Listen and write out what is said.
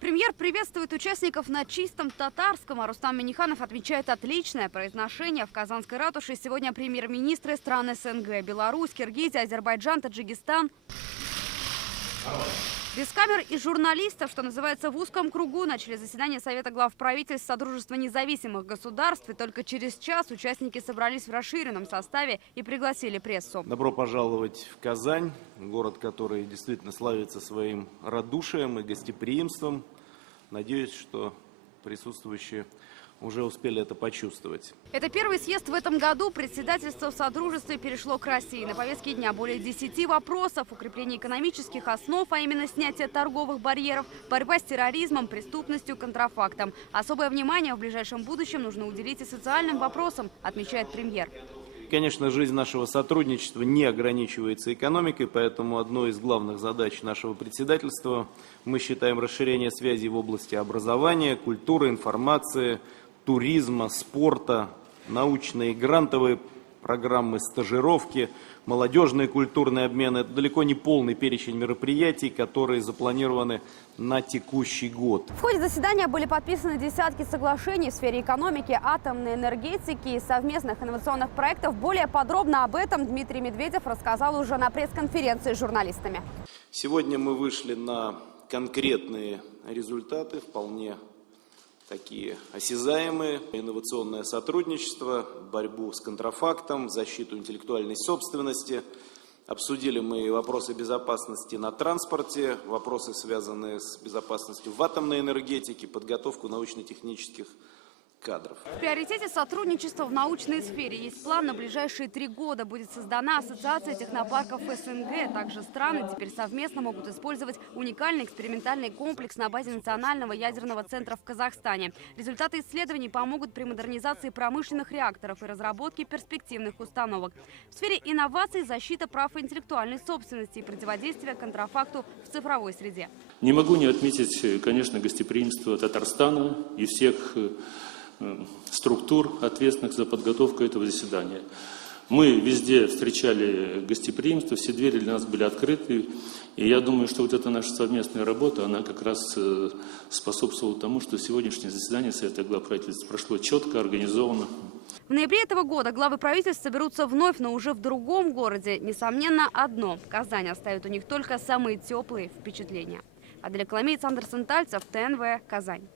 Премьер приветствует участников на чистом татарском, а Рустам Минниханов отмечает отличное произношение. В Казанской ратуше сегодня премьер-министры стран СНГ: Беларусь, Киргизия, Азербайджан, Таджикистан. Без камер и журналистов, что называется, в узком кругу, начали заседание Совета глав правительств Содружества независимых государств. И только через час участники собрались в расширенном составе и пригласили прессу. Добро пожаловать в Казань, город, который действительно славится своим радушием и гостеприимством. Надеюсь, что присутствующие уже успели это почувствовать. Это первый съезд в этом году. Председательство в Содружестве перешло к России. На повестке дня более 10 вопросов: укрепление экономических основ, а именно снятие торговых барьеров, борьба с терроризмом, преступностью, контрафактом. Особое внимание в ближайшем будущем нужно уделить и социальным вопросам, отмечает премьер. Конечно, жизнь нашего сотрудничества не ограничивается экономикой, поэтому одной из главных задач нашего председательства мы считаем расширение связей в области образования, культуры, информации, туризма, спорта, научные и грантовые программы, стажировки, молодежный культурный обмен. Это далеко не полный перечень мероприятий, которые запланированы на текущий год. В ходе заседания были подписаны десятки соглашений в сфере экономики, атомной энергетики и совместных инновационных проектов. Более подробно об этом Дмитрий Медведев рассказал уже на пресс-конференции с журналистами. Сегодня мы вышли на конкретные результаты, вполне такие осязаемые: инновационное сотрудничество, борьбу с контрафактом, защиту интеллектуальной собственности. Обсудили мы вопросы безопасности на транспорте, вопросы, связанные с безопасностью в атомной энергетике, подготовку научно-технических кадров. В приоритете сотрудничества в научной сфере. Есть план: на ближайшие 3 года будет создана Ассоциация технопарков СНГ. Также страны теперь совместно могут использовать уникальный экспериментальный комплекс на базе Национального ядерного центра в Казахстане. Результаты исследований помогут при модернизации промышленных реакторов и разработке перспективных установок. В сфере инноваций — защита прав интеллектуальной собственности и противодействие контрафакту в цифровой среде. Не могу не отметить, конечно, гостеприимство Татарстана и всех структур, ответственных за подготовку этого заседания. Мы везде встречали гостеприимство, все двери для нас были открыты. И я думаю, что вот эта наша совместная работа, она как раз способствовала тому, что сегодняшнее заседание Совета глав правительств прошло четко, организованно. В ноябре этого года главы правительств соберутся вновь, но уже в другом городе. Несомненно, одно: Казань оставит у них только самые теплые впечатления. Аделя Коломеец, Андерсон Тальцев, ТНВ, Казань.